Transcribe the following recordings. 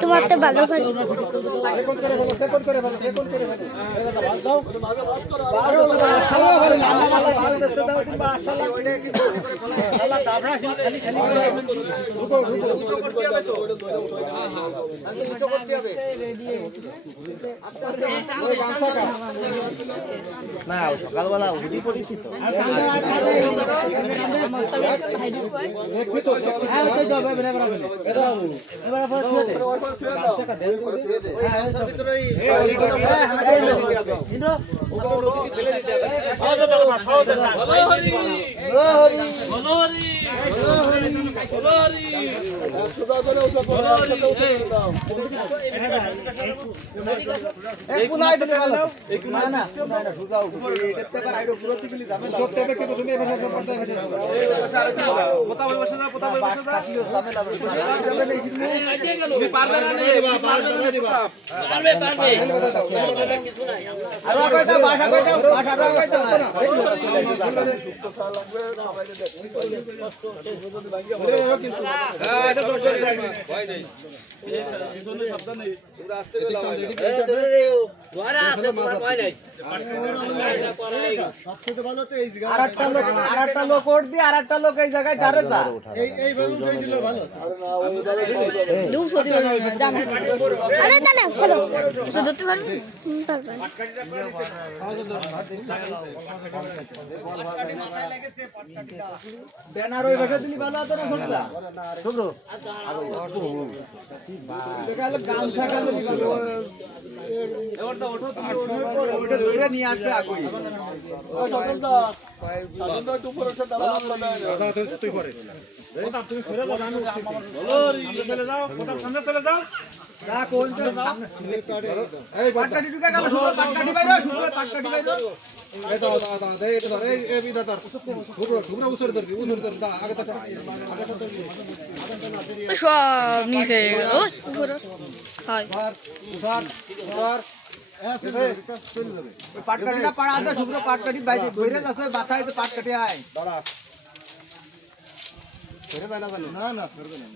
তোমারটা ভালো করে না সকালবেলা উঠি পড়েছি তো আরেকটা লোক ওট দিয়ে আরেকটা লোক এই জায়গায় যারে যা এই বেলুন কই দিল ভালো আরে দাঁড়া চলো ধরতে পারবি ব্যানার ওই বসে দিলি ভালো হতো না শুনলা শুভ্র দেখালে গান ছাগালে ভালো এবারটা ওঠো তুমি ওটা ধরে নিয়ে আসবে আগুই ও সদনদা একটু উপরে ওঠে দাঁড়া আমরা দাদা তুই করে ওটা তুমি ফেরে দাও আমি বলো চলে যাও ওটা সামনে চলে যাও যা কোন এই পাটকাটি ঢুকে গেল শুভ্র পাটকাটি বাইরে শুভ্র পাটকাটি বাইরে এই দাও দাও দাও এই এটা ধর এই বিদা ধর শুভ্র উসরে ধরবি দা আগে তো সব নিচে গেল উপরে হয় পাটকাটিটা পাড়া দে শুভ্র পাটকাটি বাইরে ধরে যাচ্ছে মাথায় তো পাটকাটি আয় দাঁড়া ধরে যায় না জানো না না ধরবে না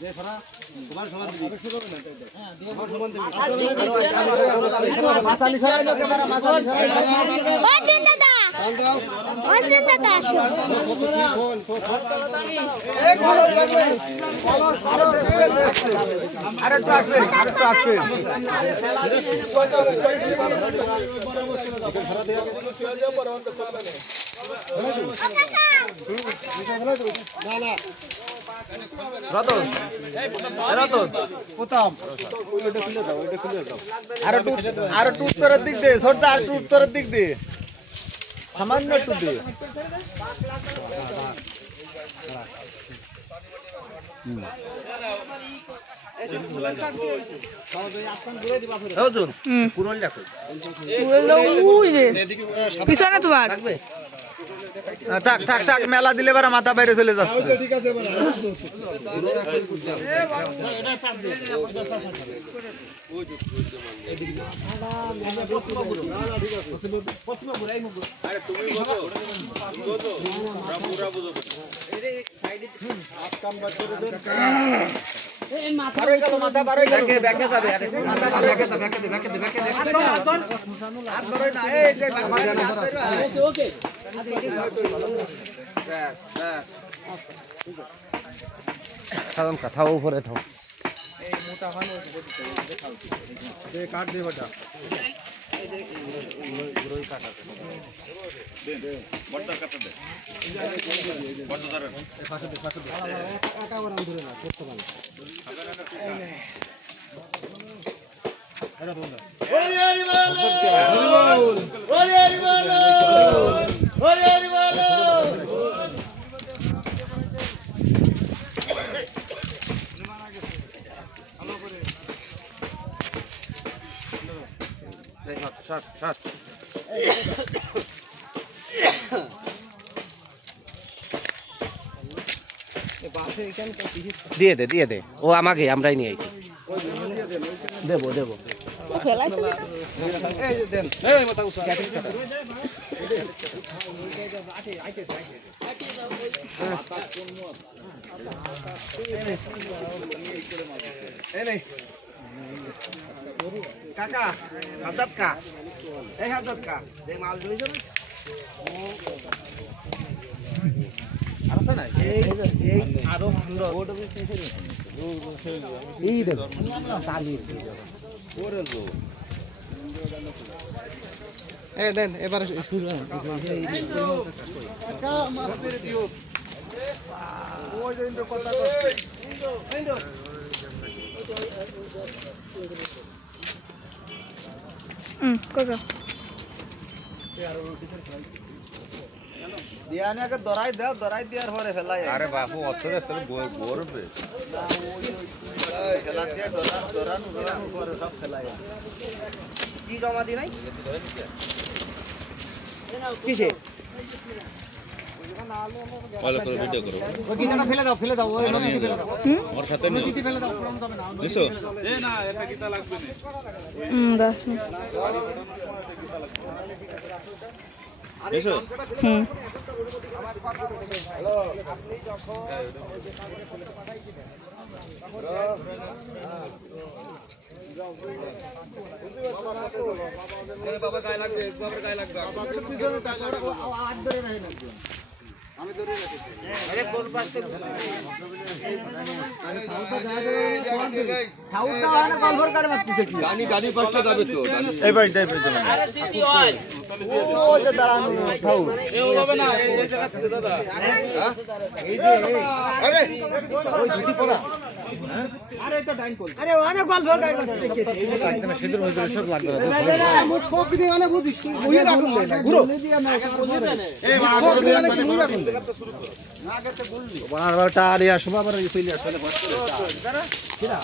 দে ফরা তোমার সমান দিবি হ্যাঁ দে আমার সমান দিবি মাথা লিখাই না ক্যামেরা মাথা লিখাই অর্জুন দাদা অর্জুন দাদা ফোন এই ভালো আরে তো আসবে না না রতন রতন প্রথম ওইটা খুলে দাও আর একটু উত্তরের দিক দে সরদা আর একটু উত্তরের দিক দে সামান্য একটু দে পিছনে তোমার থাক থাক থাক মেলা দিলে এবার মাথা বাইরে চলে যাচ্ছে ঠিক আছে মাথা বারো ব্যাকে যাবে মাথা বারো সাধারণ কথা উপরে থাও কাট দে বটা দিয়ে দে ও আমাকে আমরাই নিয়ে আইছি দেবো কাকা হাজার কা এই হাজার কা যে মাল ধরে যাবে আরো এই দেখো দেন এবারে শুরু কাকা দিয়ানে আগে দরাই দাও দরাই দেওয়ার পরে ফেলাই আরে বাপু অতরে তোর গরবে ফেলা দিয়ে দরান পরে সব ফেলাই কি জমা দি নাই কিসে ভালো করে ভিডিও করো ওই গিটাটা ফেলে দাও ওই নদীতে ফেলে দাও আমার সাথে নিও নদীতে ফেলে দাও পুরানো হবে না বুঝছো দাস বুঝছো বাবা গায়ে লাগবে বাবার গায়ে লাগবে আজ ধরে রাখি না আমি ধরে রাখি আরে কোন পাশে খাউটা না কলভর কাটে মারতেছে কি গানি পাশটা যাবে তো এই ভাই দে আরে সিটি হয় ও যে দাঁড়ান খাউ এ হবে না এই জায়গা থেকে দাদা এই যে আরে ওই জিটি পড়া আরে এটা ডাইন কল আরে ওখানে কলভর কাটে মারতেছে কি লাগতে না সিদ্ধর হয়ে সব লাগবে না মুখ সব দিই মানে বুঝি ওই রাখুন না ঘুরো এই বাড়া করে দেন মানে মুই রাখুন না গেতে গুললি বারবার টাড়ি আসো বাবার এই ফেলি আসলে বস করে কিরা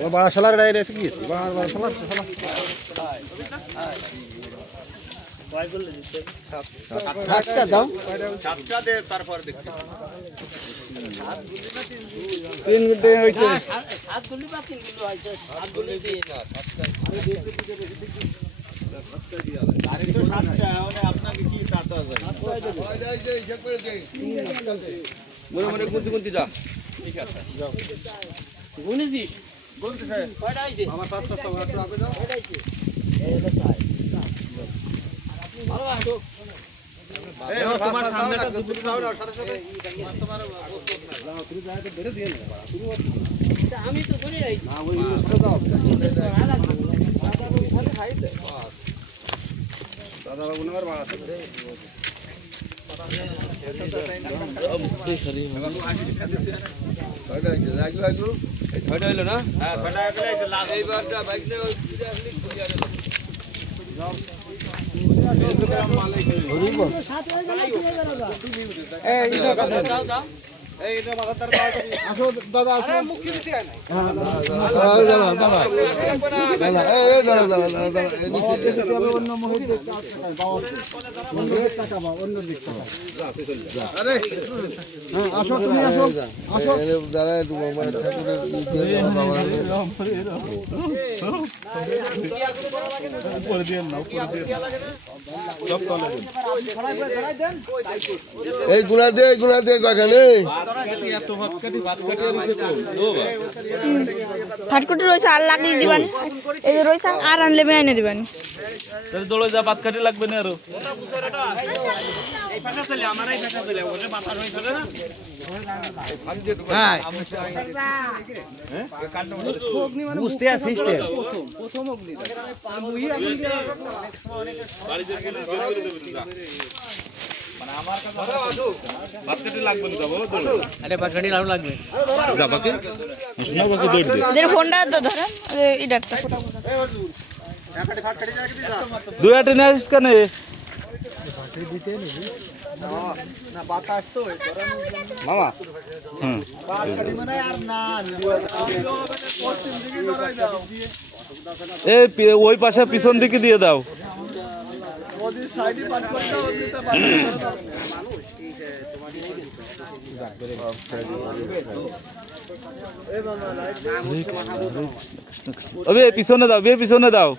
ও বড় শালার ডাইরে এসে কি বড় শালার কয় গুলো দিতে সাতটা দাও সাতটা দে তারপর দেখতে তিন গুলো হইছে সাত গুলো বা তিন গুলো হইছে সাত গুলো দিয়ে আরে তো সাতটা মানে আপনাকে কি সাতটা আছে হয় যাই যে হিসাব করে দেই মনে মনে গুনতি যা ঠিক আছে যাও গুনেছি গুনতে স্যার কয়টা হইছে আমার পাঁচটা সব একটু আগে যাও কয়টা হইছে এই হলো তাই ভালো আসো এই তোমার সামনেটা দুটো দাও না সাথে সাথে তোমার না তুমি যায় তো বেরে দিয়ে না তুমি আমি তো ধরে আইছি না ওই সাথে দাও দাদা ওই খালি খাই দে দাদা বাবু নাম্বার বাড়া আছে ছয়টা হইলো না হ্যাঁ ছয়টা গেলে এইবারটা বাইক নিয়ে ওই পুজো আসলে খুঁজে গেল আসো তুমি আসো আসো দাদা একটু উপরে দিয়ে না উপরে দিয়ে সব তলে দেন এই গুলা দে কাকানে ফাটকুটি রয়েছে আর লাগলে দিবান এই যে রয়েছে আর আনলে আমি এনে দিবান তাহলে দোলে যা ভাত কাটি লাগবে না আরো এই পাশে চলে আমার এই পাশে চলে ওরে মাথা হই চলে না হ্যাঁ বুঝতে আসিস প্রথম অগ্নি মুই এখন বাড়ি থেকে বের করে দেবে যা মানে আমার কাছে ভাত কাটি লাগবে না যাবো আরে ভাত কাটি লাগবে যা বাকি শোনা বাকি দৌড় দে দের ফোনটা তো ধরে এই ডাক্তার ফটো দুই আটে নিয়ে আসিস কেন না বাতাস তো মামা ওই পাশে পিছন দিকে দিয়ে দাও। পিছনে দাও, পিছনে দাও,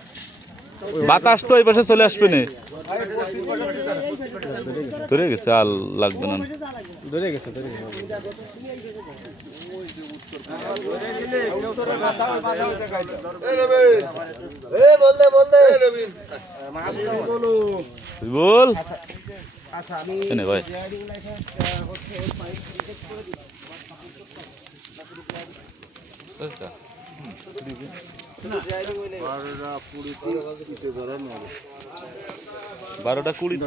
বাতাস তো এই পাশে চলে আসবে না। ধরে গেছে, আর লাগবে না। ধরে গেছে বল এনে ভাই। বারোটা কুড়িতে